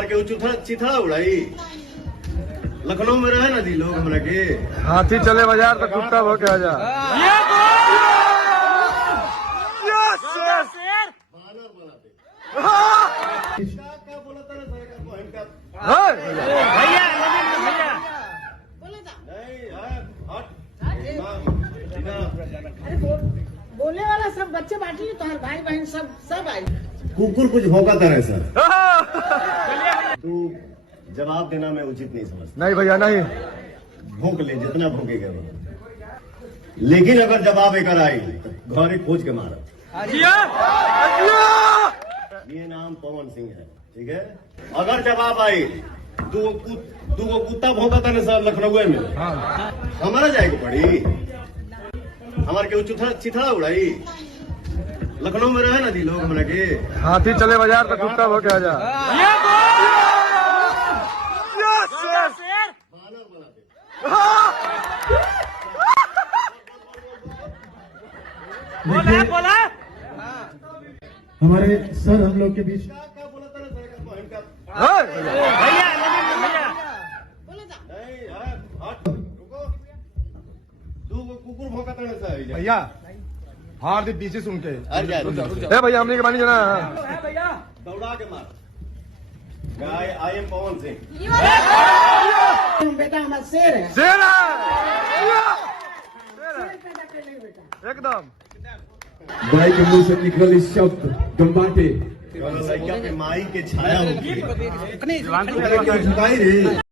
हमारे के चिथड़ा उड़ाई लखनऊ में रहे ना दी लोग हमरा के हाथी चले बाजार तो कुत्ता भो के आजा। भैया बोले वाला सब बच्चे बांटी तो हर भाई बहन सब आई। कुकुर कुछ भौंका तरह सर तू जवाब देना मैं उचित नहीं समझता। नहीं भैया नहीं, भोंक ले जितना भोंकेगा वो, लेकिन अगर जवाब एक आई तो घरे खोज के मारा। ये नाम पवन सिंह है, ठीक है। अगर जवाब आई दू कुत्ता भौंका था ना सर लखनऊ में, हमारा जाएगा पड़ी हमारे के चिथड़ा उड़ाई लखनऊ में रहे ना दी लोग हमरा के हाथी चले बाजार तो कुत्ता भो के आजा। बोला हमारे सर हम लोग के बीच क्या बोला था ना भैया कुकुर भौंका था ना सर भैया हार दी पीछे सुन के अरे भैया हमने के बानी जाना दौड़ा के मार। आई एम पवन सिंह। बेटा हमारा शेर है, शेर पैदा कर ले बेटा। एकदम भाई के मुंह से निकल इस शब्द गंबाटे लड़का के माई के छाया होगी झुकाई रे।